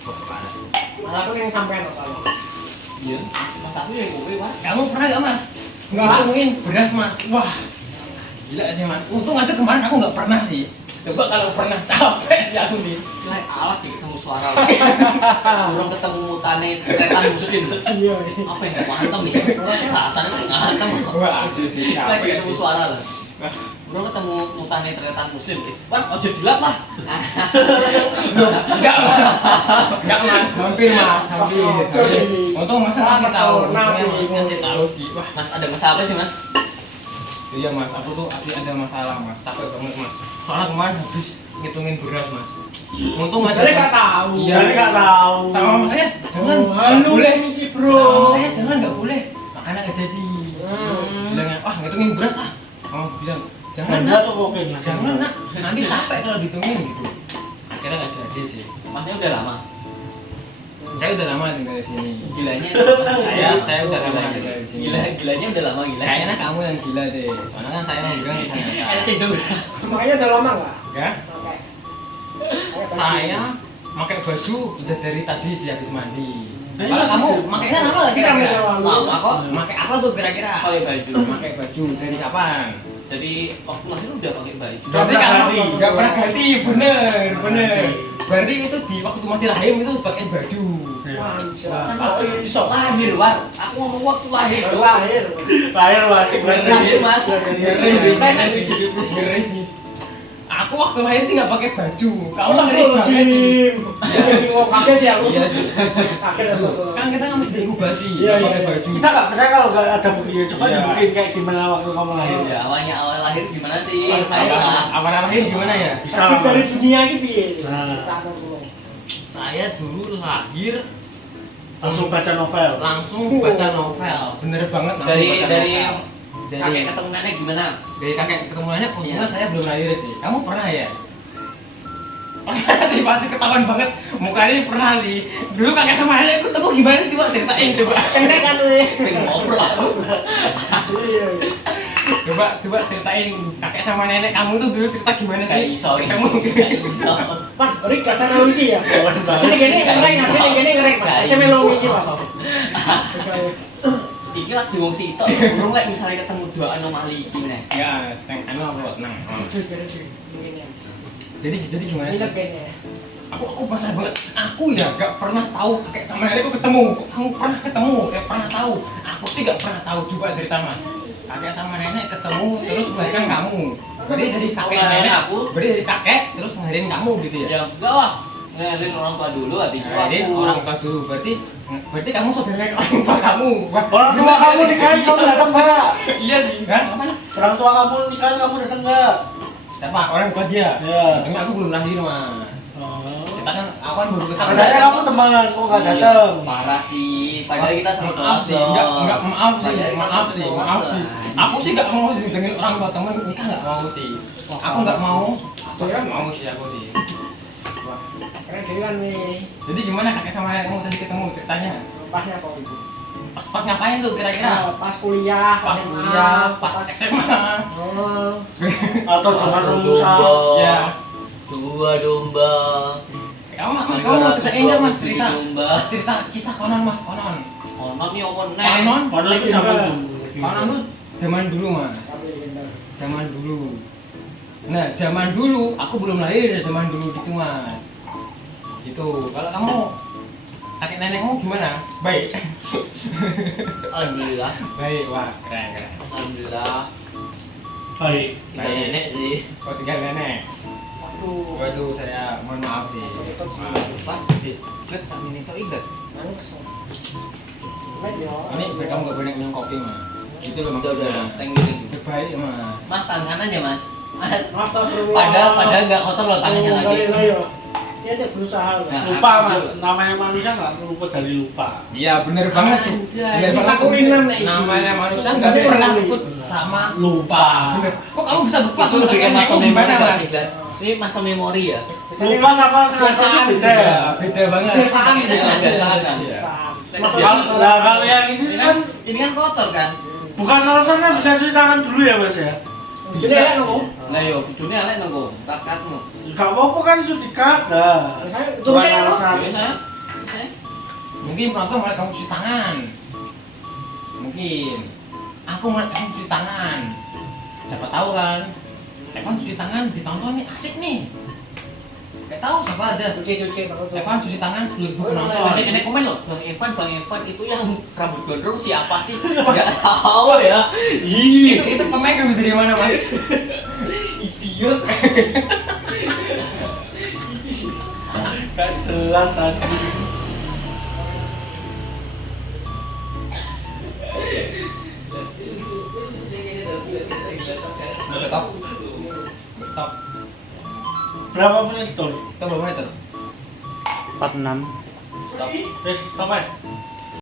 Wah, parah. Malah aku yang sampean kalau. Iya. Mas aku yang kopi pak. Kamu pernah gak mas? Enggak. Ngitungin beras mas. Wah, gila sih mas. Untung aja kemarin aku nggak pernah sih. Coba kalau pernah capek sih aku nih. Lah alat ya ketemu suara. Belum ketemu mutane tretan muslim. Iya. Apa yang nggak mantap nih? Rasanya nggak mantap. Wah, aduh sih Lagi capek ketemu sih. suara lah. Belum ketemu mutane tretan muslim. Bang, ojo dilap lah. Enggak mas, hampir mas, hampir. Terus ini. Untung mas ngasih tahu, Mas, untungnya mas ngasih tahu sih. Wah, Mas ada masalah apa sih mas? iya mas, aku tuh asli ada masalah mas, capek banget mas. Soalnya kemarin habis ngitungin beras mas. Untung mas. Jadi nggak tahu. Iya, Jadi nggak tahu. Sama mama saya, jangan, Oh, nggak halo, boleh. Miki, Sama bro. mama saya jangan nggak boleh, makanya nggak jadi. Hmm. Bilangnya, wah ngitungin beras ah. Mama bilang, jangan Ganja nak, tuh kokain mas. jangan nak, nanti capek kalau dihitungin gitu. Akhirnya nggak jadi sih. Masnya udah lama. Saya udah lama tinggal di sini. Gilanya. Saya udah lama tinggal di sini. Gilanya udah lama gila. Kayaknya kamu yang gila deh. Soalnya kan saya mau bilang kita Ada sih dulu. Makanya udah lama nggak? ya. Pakai. Saya pakai baju udah dari tadi sih habis mandi. Eh, Kalau kamu makainya lama nggak kira-kira? Lama kok. Pakai apa tuh kira-kira? Pakai baju. Pakai baju dari kapan? Jadi waktu lahir udah pakai baju. Berarti pernah kamu ganti. nggak pernah ganti, bener. Berarti itu di waktu masih rahim itu pakai baju. Wah, Kan kalau waktu iso lahir war. Aku ngomong waktu lahir. lahir. Lahir masih Lahir mas. Ngeri sih. Aku waktu lahir sih nggak pakai baju. Kamu tak ngeri banget sih. Jadi mau pakai sih aku. Iya sih. Pakai Kan kita kan mesti diinkubasi Iya, iya, pakai iya. baju. Kita nggak percaya kalau nggak ada buktinya. Coba Iya. dibikin kayak gimana waktu kamu lahir. Ya awalnya awal lahir gimana sih? Awal Ayolah. lahir gimana ya? Bisa Tapi lah, dari Mas. dunia ini piye? Nah. Tangan dulu. Saya dulu lahir Langsung baca novel. langsung baca novel. Bener banget langsung Dari baca dari novel. kakek ketemu nenek gimana? Dari kakek ketemu nenek, untungnya Iya. saya belum lahir sih. Kamu pernah ya? Pernah sih, pasti ketahuan banget. Mukanya ini pernah sih. Dulu kakek sama nenek ketemu gimana? Coba ceritain coba. Kene kan we. Pengen ngobrol. Iya. Coba ceritain kakek sama nenek kamu tuh dulu cerita gimana Kayak sih? iso nih. Kamu Kayak iso. Pak, Rik kasar iki ya. Kawan banget. Jadi gini ngereng, asli gini ngereng. Pak. Saya melu iki, Pak. Iki lagi wong sitok. Burung lek misalnya ketemu dua anomali iki nih. ya, yang anu aku tenang. Jadi gimana Ini sih? kayaknya. Aku pasal banget. Aku ya gak pernah tahu kakek sama nenekku ketemu. Kamu pernah ketemu? Pernah tahu. Aku sih gak pernah tahu juga cerita mas. Kakek sama nenek ketemu terus melahirkan kamu. Berarti dari kakek Oh, nenek aku. Berarti dari kakek terus ngelahirin kamu gitu ya? Ya enggak lah. Ngelahirin orang tua dulu habis itu Ngelahirin aku. orang tua dulu. Berarti kamu saudara orang tua kamu. Wah, Orang tua kamu nikahin kamu datang nggak? iya sih. Hah? Apa? Orang tua kamu nikahin kamu datang nggak? Siapa? Orang tua dia. Ya. Untungnya aku belum lahir mas. Kita kan aku kan baru ketemu. Katanya kamu teman, kok nggak Iya, datang? Parah sih. Padahal kita sama Maaf kelas. sih, enggak maaf sih, Padahal kita maaf sama sih, kelas, maaf lah. sih. Aku sih nggak mau sih dengan orang tua temen nikah nggak mau sih. Aku nggak mau, atau ya mau sih aku sih. Wah, Karena jadi kan nih jadi gimana kakek sama nenekmu tadi ketemu ceritanya? pasnya apa itu? Pas ngapain tuh kira-kira? Pas kuliah, Pas SMA, kuliah, pas SMA. Oh. Atau zaman rumusan? Ya. Dua domba. Kamu mas, kamu mau ceritain nggak mas cerita? Domba. Cerita kisah konon mas, konon. Ono nih opo nek. Konon, Padahal itu zaman dulu. konon tuh zaman dulu mas. Tapi legenda. Zaman dulu. Nah, zaman dulu aku belum lahir ya zaman dulu gitu mas. Gitu. Kalau kamu kakek nenekmu gimana? Baik. Alhamdulillah. Baik, wah keren. Alhamdulillah. Baik. Tinggal nenek sih. Kau tinggal nenek. Waduh. Waduh, saya mohon maaf sih. Pak, ket sami nek tok ingat. Anu kesel. Baik ya. Ini biar kamu gak banyak minum kopi mas. Gitu loh Udah. maksudnya. Thank you. Baik mas. Mas tangan aja mas. Mas. Astagfirullah. Padahal enggak kotor loh tangannya Oh, lagi. enggak, ya. Dia aja berusaha loh. Nah. Lupa mas, namanya manusia nggak luput dari lupa. Iya bener banget tuh. Anjay. Bener banget tuh. Kurinan nih. Namanya manusia nggak pernah luput sama Lupa. bener. Kok kamu bisa lupa Itu sama lebih ke kakek masa nenekmu memori gimana nggak mas? sih, Dan? Ini masa memori ya. Lupa sama sengaja itu beda ya. Beda banget. Kebiasaan, kebiasaan kan? Iya. Nah kalau yang ini kan Ini kan kotor kan? bukan alasannya bisa cuci tangan dulu ya mas ya? Jadi ya nunggu. Lah yo, videonya alek nunggu kakakmu. Gak apa-apa kan itu dikat dah. Saya Bukan terusnya kan. alasan. Biasa. Mungkin penonton mulai kamu cuci tangan. Mungkin. Aku mulai kamu cuci tangan. Siapa tahu kan? Evan cuci tangan ditonton nih asik nih. Gak tahu siapa ada. Cuci baru tuh. Evan cuci tangan sebelum Oh, penonton. Masih enak komen loh, Bang Evan itu yang rambut gondrong siapa sih? Gak tahu ya. Itu komen dari mana mas? Idiot. Gak jelas aja. Stop. Stop. Berapa menit tuh? Kita berapa menit tuh? 46. Stop. Wis, stop ya.